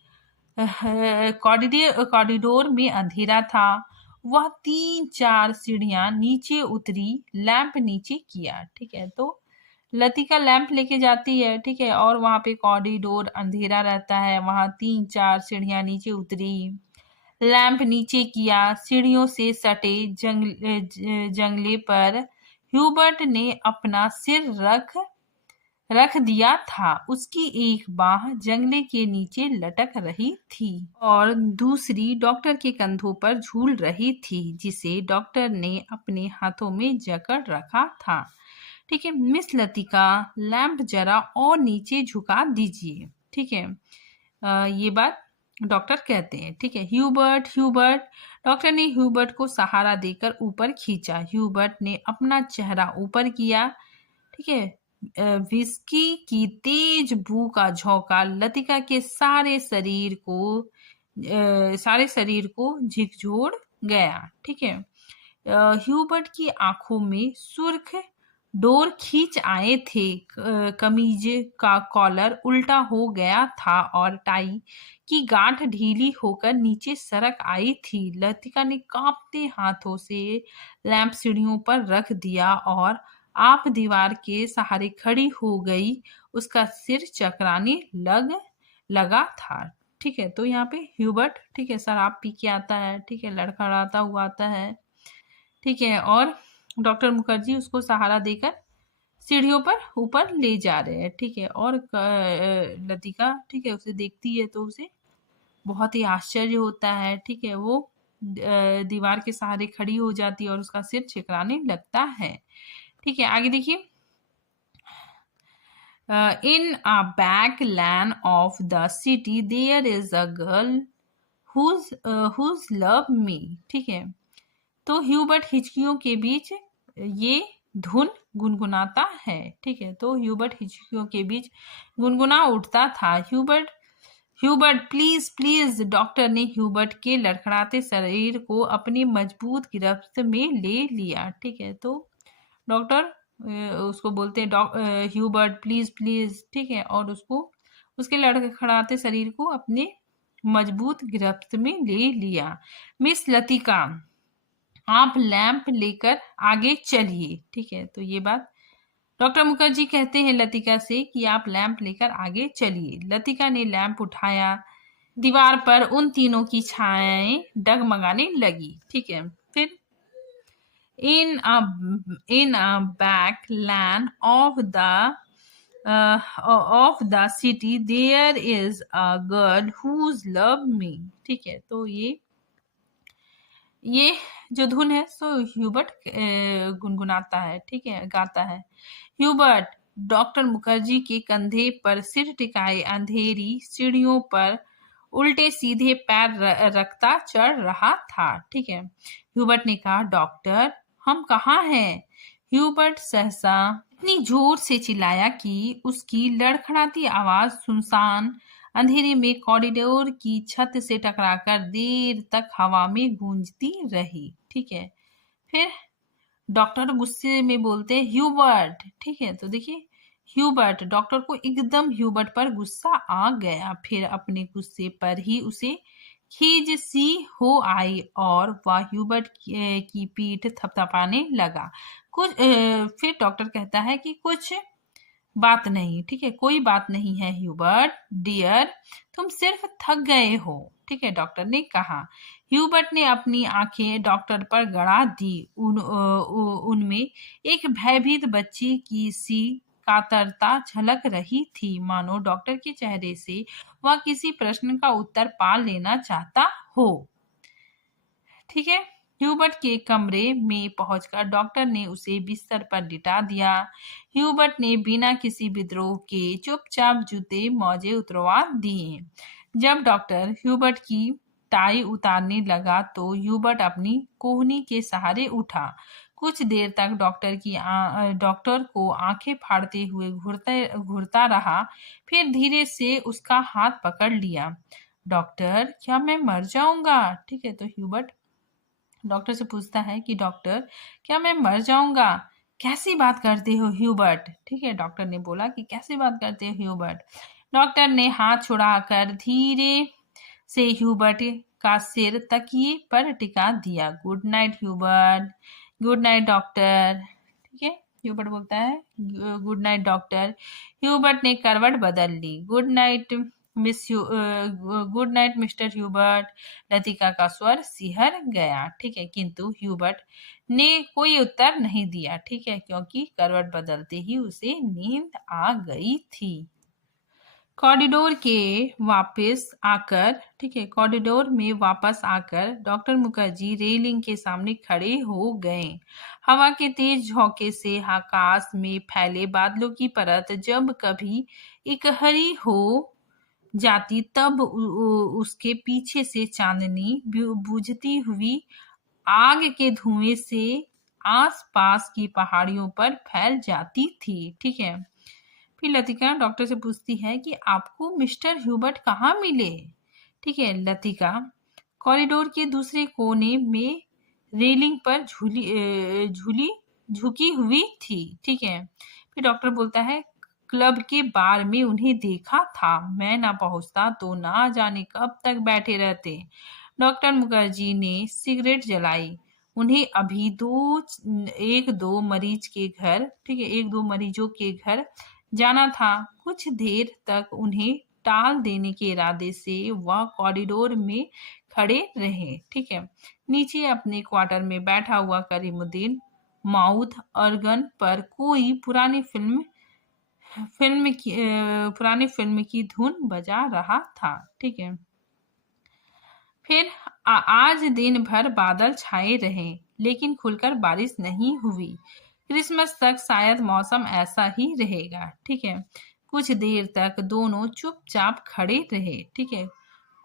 कॉरिडोर में अंधेरा था। वह 3-4 सीढ़ियां नीचे उतरी, लैंप नीचे किया। ठीक है, तो लतिका लैंप लेके जाती है। ठीक है, और वहां पे कॉरिडोर अंधेरा रहता है। वहां 3-4 सीढ़ियां नीचे उतरी, लैंप नीचे किया। सीढ़ियों से सटे जंगले पर ह्यूबर्ट ने अपना सिर रख दिया था। उसकी एक बाह जंगले के नीचे लटक रही थी और दूसरी डॉक्टर के कंधों पर झूल रही थी, जिसे डॉक्टर ने अपने हाथों में जकड़ रखा था। ठीक है, मिस लतिका, लैंप जरा और नीचे झुका दीजिए। ठीक है, ये बात डॉक्टर कहते हैं। ठीक है, ह्यूबर्ट ह्यूबर्ट, डॉक्टर ने ह्यूबर्ट को सहारा देकर ऊपर खींचा। ह्यूबर्ट ने अपना चेहरा ऊपर किया। ठीक है, विस्की की तेज बू का झोंका लतिका के सारे शरीर को झिकझोर गया। ठीक है, ह्यूबर्ट की आंखों में सुर्ख डोर खींच आए थे। कमीज का कॉलर उल्टा हो गया था और टाई की गांठ ढीली होकर नीचे सरक आई थी। लतिका ने कांपते हाथों से लैंप सीढ़ियों पर रख दिया और आप दीवार के सहारे खड़ी हो गई। उसका सिर चकराने लगा था। ठीक है, तो यहाँ पे ह्यूबर्ट, ठीक है, शराब पी के आता है। ठीक है, लड़खड़ाता हुआ आता है। ठीक है, और डॉक्टर मुखर्जी उसको सहारा देकर सीढ़ियों पर ऊपर ले जा रहे हैं। ठीक है, और लतिका, ठीक है, उसे देखती है तो उसे बहुत ही आश्चर्य होता है। ठीक है, वो दीवार के सहारे खड़ी हो जाती है और उसका सिर चकराने लगता है। ठीक है, आगे देखिए, In a back lane of the city there is a girl who's love me. ठीक है, तो ह्यूबर्ट हिचकियों के बीच ये धुन गुनगुनाता है। ठीक है, तो ह्यूबर्ट हिचकियों के बीच गुनगुना उठता था। Hubert Hubert please please. Doctor ने ह्यूबर्ट के लड़खड़ाते शरीर को अपनी मजबूत गिरफ्त में ले लिया। ठीक है, तो डॉक्टर उसको बोलते हैं ह्यूबर्ट प्लीज प्लीज। ठीक है, और उसको उसके लड़खड़ाते शरीर को अपने मजबूत गिरफ्त में ले लिया। मिस लतिका, आप लैंप लेकर आगे चलिए। ठीक है, तो ये बात डॉक्टर मुखर्जी कहते हैं लतिका से कि आप लैंप लेकर आगे चलिए। लतिका ने लैंप उठाया। दीवार पर उन तीनों की छायाएं डगमगाने लगी। ठीक है, फिर in a back lane of the city there is a girl who's love me. ठीक है, तो ये जो धुन है सो ह्यूबर्ट गुनगुनाता है। ठीक है, गाता है। ह्यूबर्ट डॉक्टर मुखर्जी के कंधे पर सिर टिकाए अंधेरी सीढ़ियों पर उल्टे सीधे पैर रखता चढ़ रहा था। ठीक है, ह्यूबर्ट ने कहा, डॉक्टर हम कहाँ हैं? ह्यूबर्ट सहसा इतनी जोर से चिल्लाया कि उसकी लड़खड़ाती आवाज सुनसान अंधेरे में कॉरिडोर की छत से टकराकर देर तक हवा में गूंजती रही। ठीक है, फिर डॉक्टर गुस्से में बोलते ह्यूबर्ट। ठीक है, तो देखिए ह्यूबर्ट, डॉक्टर को एकदम ह्यूबर्ट पर गुस्सा आ गया। फिर अपने गुस्से पर ही उसे खीज सी हो आई और वह ह्यूबर्ट की पीठ थपथपाने लगा। फिर डॉक्टर कहता है कि कुछ बात नहीं। ठीक है, कोई बात नहीं है ह्यूबर्ट डियर, तुम सिर्फ थक गए हो। ठीक है, डॉक्टर ने कहा। ह्यूबर्ट ने अपनी आंखें डॉक्टर पर गड़ा दी। उनमें एक भयभीत बच्ची की सी कातरता झलक रही थी, मानो डॉक्टर के चेहरे से वह किसी प्रश्न का उत्तर पा लेना चाहता हो। ठीक है, ह्यूबर्ट के कमरे में पहुंचकर डॉक्टर ने उसे बिस्तर पर लिटा दिया। ह्यूबर्ट ने बिना किसी विद्रोह के चुपचाप जूते मोजे उतरवा दिए। जब डॉक्टर ह्यूबर्ट की टाई उतारने लगा तो ह्यूबर्ट अपनी कोहनी के सहारे उठा। कुछ देर तक डॉक्टर को आंखें फाड़ते हुए घूरता रहा, फिर धीरे से उसका हाथ पकड़ लिया। डॉक्टर, क्या मैं मर जाऊंगा? ठीक है, तो ह्यूबर्ट डॉक्टर से पूछता है कि डॉक्टर, क्या मैं मर जाऊंगा? कैसी बात करते हो ह्यूबर्ट? ठीक है, डॉक्टर ने बोला कि कैसी बात करते हो ह्यूबर्ट? डॉक्टर ने हाथ छुड़ाकर धीरे से ह्यूबर्ट का सिर तकिए पर टिका दिया। Good night Hubert. Good night doctor. ठीक है, ह्यूबर्ट बोलता है गुड नाइट डॉक्टर। ह्यूबर्ट ने करवट बदल ली। Good night good night mister Hubert. Latika का स्वर सिहर गया। ठीक है, किंतु ह्यूबर्ट ने कोई उत्तर नहीं दिया। ठीक है, क्योंकि करवट बदलते ही उसे नींद आ गई थी। कॉरिडोर में वापस आकर डॉक्टर मुखर्जी रेलिंग के सामने खड़े हो गए। हवा के तेज झोंके से आकाश में फैले बादलों की परत जब कभी इकहरी हो जाती तब उसके पीछे से चांदनी बुझती हुई आग के धुएं से आसपास की पहाड़ियों पर फैल जाती थी। ठीक है, फिर लतिका डॉक्टर से पूछती है कि आपको मिस्टर ह्यूबर्ट कहाँ मिले? ठीक है, लतिका कॉरिडोर के दूसरे कोने में रेलिंग पर झुकी हुई थी। ठीक है, फिर डॉक्टर बोलता है क्लब के बार में उन्हें देखा था। मैं ना पहुंचता तो ना जाने कब तक बैठे रहते। डॉक्टर मुखर्जी ने सिगरेट जलाई। उन्हें अभी एक दो मरीजों के घर जाना था। कुछ देर तक उन्हें टाल देने के इरादे से वह कॉरिडोर में खड़े रहे। ठीक है, नीचे अपने क्वार्टर में बैठा हुआ करीमुद्दीन माउथ ऑर्गन पर कोई पुरानी फिल्म की धुन बजा रहा था। ठीक है, फिर आज दिन भर बादल छाए रहे लेकिन खुलकर बारिश नहीं हुई। क्रिसमस तक शायद मौसम ऐसा ही रहेगा। ठीक है, कुछ देर तक दोनों चुपचाप खड़े रहे। ठीक है।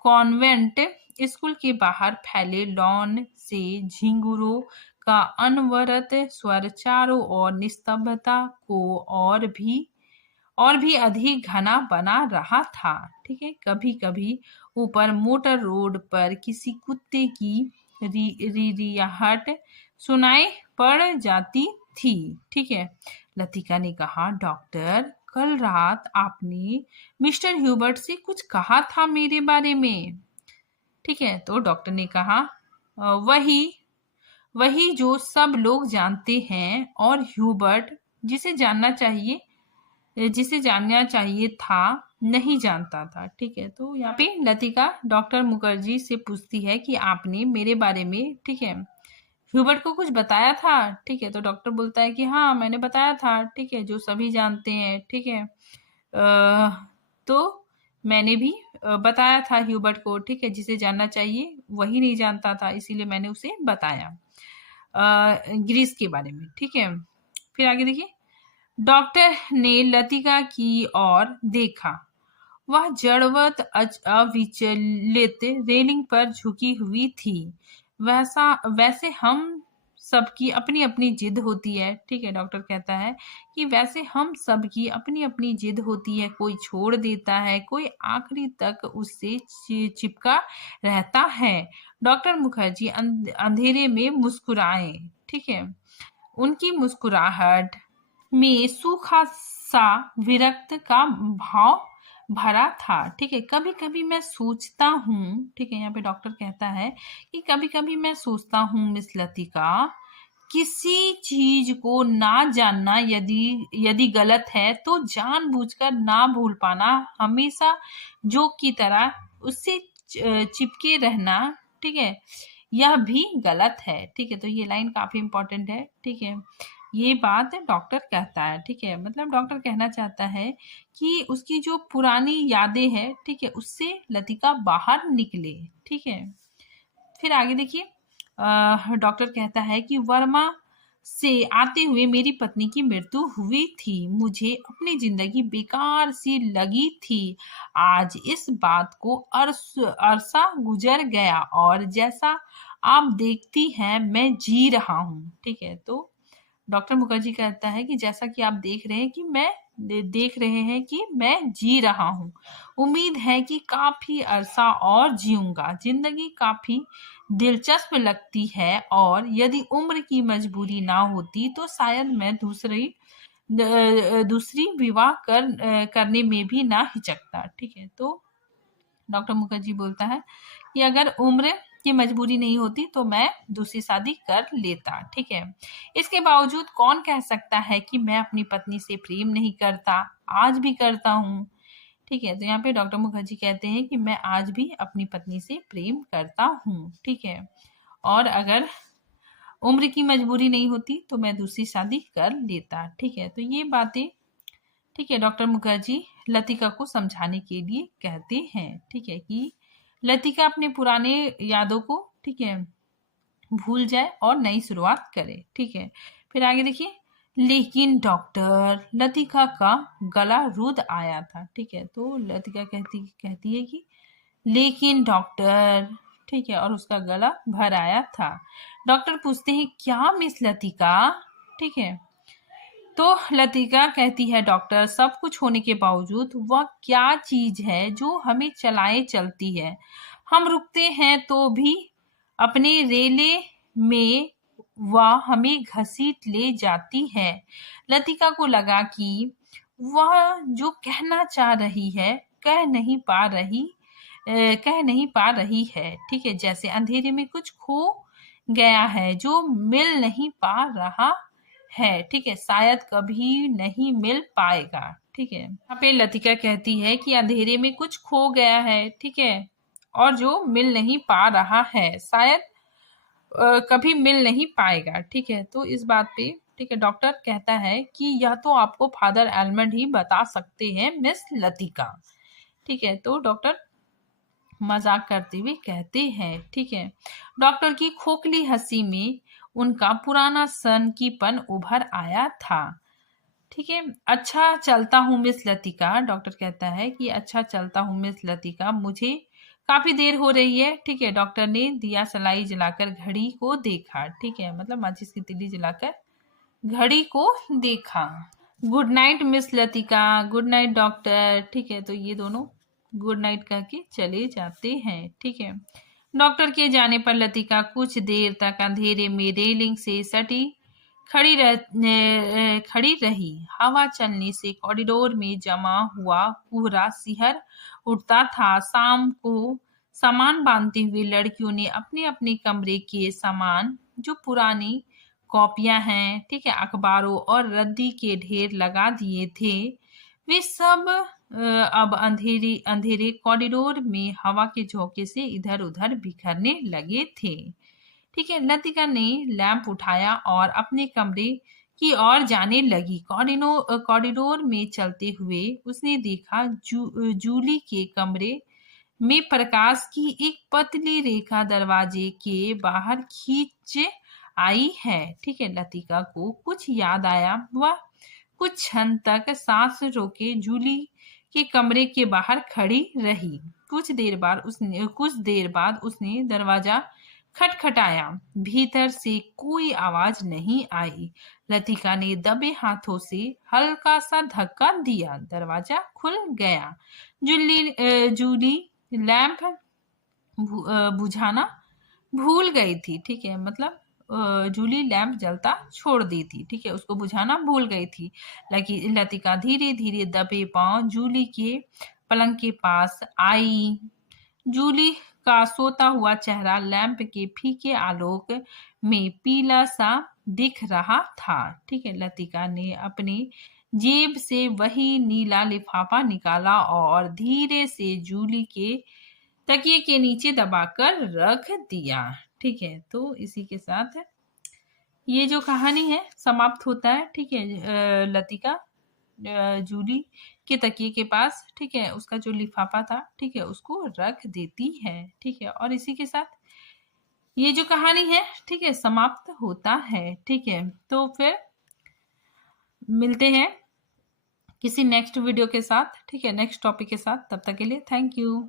कॉन्वेंट स्कूल के बाहर फैले लॉन से झिंगुरों का अनवरत स्वर चारों ओर निस्तब्धता को और भी अधिक घना बना रहा था। ठीक है। कभी कभी ऊपर मोटर रोड पर किसी कुत्ते की रिरियाहट सुनाई पड़ जाती थी। ठीक है। लतिका ने कहा, डॉक्टर, कल रात आपने मिस्टर ह्यूबर्ट से कुछ कहा था मेरे बारे में। ठीक है। तो डॉक्टर ने कहा, वही वही जो सब लोग जानते हैं और ह्यूबर्ट जिसे जानना चाहिए था नहीं जानता था। ठीक है। तो यहाँ पे लतिका डॉक्टर मुखर्जी से पूछती है कि आपने मेरे बारे में, ठीक है, ह्यूबर्ट को कुछ बताया था। ठीक है। तो डॉक्टर बोलता है कि हाँ, मैंने बताया था। ठीक है। जो सभी जानते हैं। ठीक है। तो मैंने भी बताया था ह्यूबर्ट को। ठीक है। जिसे जानना चाहिए वही नहीं जानता था, इसीलिए मैंने उसे बताया ग्रीस के बारे में। ठीक है। फिर आगे देखिए, डॉक्टर ने लतिका की ओर देखा। वह जड़वत अविचलित रेलिंग पर झुकी हुई थी। वैसे हम सबकी अपनी अपनी जिद होती है। ठीक है। डॉक्टर कहता है कि वैसे हम सबकी अपनी अपनी जिद होती है। कोई छोड़ देता है, कोई आखिरी तक उससे चिपका रहता है। डॉक्टर मुखर्जी अंधेरे में मुस्कुराए। ठीक है। उनकी मुस्कुराहट में सूखा सा विरक्त का भाव भरा था। ठीक है। कभी कभी मैं सोचता हूँ, ठीक है, यहाँ पे डॉक्टर कहता है कि कभी कभी मैं सोचता हूँ मिस लतिका, किसी चीज को ना जानना यदि गलत है तो जानबूझकर ना भूल पाना, हमेशा जोक की तरह उससे चिपके रहना, ठीक है, यह भी गलत है। ठीक है। तो ये लाइन काफी इंपॉर्टेंट है। ठीक है। ये बात डॉक्टर कहता है। ठीक है। मतलब डॉक्टर कहना चाहता है कि उसकी जो पुरानी यादें हैं, ठीक है, उससे लतिका बाहर निकले। ठीक है। फिर आगे देखिए, डॉक्टर कहता है कि वर्मा से आते हुए मेरी पत्नी की मृत्यु हुई थी। मुझे अपनी जिंदगी बेकार सी लगी थी। आज इस बात को अरसा गुजर गया और जैसा आप देखती हैं मैं जी रहा हूँ। ठीक है। तो डॉक्टर मुखर्जी कहता है कि जैसा कि आप देख रहे हैं कि मैं जी रहा हूँ। उम्मीद है कि काफी अरसा और जीऊंगा। जिंदगी काफी दिलचस्प लगती है और यदि उम्र की मजबूरी ना होती तो शायद मैं दूसरी विवाह करने में भी ना हिचकता। ठीक है। तो डॉक्टर मुखर्जी बोलता है कि अगर उम्र की मजबूरी नहीं होती तो मैं दूसरी शादी कर लेता। ठीक है। इसके बावजूद कौन कह सकता है कि मैं अपनी पत्नी से प्रेम नहीं करता, आज भी करता हूँ। ठीक है। तो यहाँ पे डॉक्टर मुखर्जी कहते हैं कि मैं आज भी अपनी पत्नी से प्रेम करता हूँ। ठीक है। और अगर उम्र की मजबूरी नहीं होती तो मैं दूसरी शादी कर लेता। ठीक है। तो ये बातें, ठीक है, डॉक्टर मुखर्जी लतिका को समझाने के लिए कहते हैं। ठीक है, कि लतिका अपने पुराने यादों को, ठीक है, भूल जाए और नई शुरुआत करे। ठीक है। फिर आगे देखिए, लेकिन डॉक्टर, लतिका का गला रुध आया था। ठीक है। तो लतिका कहती है कि लेकिन डॉक्टर, ठीक है, और उसका गला भर आया था। डॉक्टर पूछते हैं, क्या मिस लतिका? ठीक है। तो लतिका कहती है, डॉक्टर, सब कुछ होने के बावजूद वह क्या चीज है जो हमें चलाए चलती है? हम रुकते हैं तो भी अपने रेले में वह हमें घसीट ले जाती है। लतिका को लगा कि वह जो कहना चाह रही है कह नहीं पा रही है। ठीक है। जैसे अंधेरे में कुछ खो गया है जो मिल नहीं पा रहा है। ठीक है। शायद कभी नहीं मिल पाएगा। ठीक है। यहाँ पे लतिका कहती है कि अंधेरे में कुछ खो गया है, ठीक है, और जो मिल नहीं पा रहा है, शायद कभी मिल नहीं पाएगा। ठीक है। तो इस बात पे, ठीक है, डॉक्टर कहता है कि यह तो आपको फादर एलमंड ही बता सकते हैं मिस लतिका। ठीक है। तो डॉक्टर मजाक करते हुए कहते हैं। ठीक है। डॉक्टर की खोखली हंसी में उनका पुराना सनकीपन उभर आया था। ठीक है। अच्छा चलता हूँ मिस लतिका, डॉक्टर कहता है कि अच्छा चलता हूँ मिस लतिका, मुझे काफी देर हो रही है। ठीक है, डॉक्टर ने दिया सलाई जलाकर घड़ी को देखा। ठीक है, मतलब माचिस की तीली जलाकर घड़ी को देखा। Good night miss Latika, good night doctor. ठीक है, तो ये दोनों गुड नाइट कह के चले जाते हैं। ठीक है, डॉक्टर के जाने पर लतिका कुछ देर तक अंधेरे में रेलिंग से सटी खड़ी रही। हवा चलने से कॉरिडोर में जमा हुआ कोहरा सिहर उठता था। शाम को सामान बांधते हुए लड़कियों ने अपने अपने कमरे के सामान, जो पुरानी कॉपियां हैं, ठीक है, अखबारों और रद्दी के ढेर लगा दिए थे, वे सब अब अंधेरे अंधेरे कॉरिडोर में हवा के झोंके से इधर उधर बिखरने लगे थे। ठीक है, लतिका ने लैंप उठाया और अपने कमरे की ओर जाने लगी। कॉरिडोर में चलते हुए उसने देखा जूली के कमरे में प्रकाश की एक पतली रेखा दरवाजे के बाहर खींच आई है। ठीक है, लतिका को कुछ याद आया। वह कुछ क्षण तक सांस रोके जूली के कमरे के बाहर खड़ी रही। कुछ देर बाद उसने दरवाजा खटखटाया। भीतर से कोई आवाज नहीं आई। लतिका ने दबे हाथों से हल्का सा धक्का दिया। दरवाजा खुल गया। जूली लैंप बुझाना भूल गई थी। ठीक है, मतलब जूली लैंप जलता छोड़ दी थी। ठीक है, उसको बुझाना भूल गई थी। लतिका धीरे धीरे दबे पांव जूली के पलंग के पास आई। जूली का सोता हुआ चेहरा लैंप के फीके आलोक में पीला सा दिख रहा था। ठीक है, लतिका ने अपने जेब से वही नीला लिफाफा निकाला और धीरे से जूली के तकिए के नीचे दबाकर रख दिया। ठीक है, तो इसी के साथ ये जो कहानी है समाप्त होता है। ठीक है, लतिका जूली के तकिए के पास, ठीक है, उसका जो लिफाफा था, ठीक है, उसको रख देती है। ठीक है, और इसी के साथ ये जो कहानी है, ठीक है, समाप्त होता है। ठीक है, तो फिर मिलते हैं किसी नेक्स्ट वीडियो के साथ। ठीक है, नेक्स्ट टॉपिक के साथ। तब तक के लिए थैंक यू।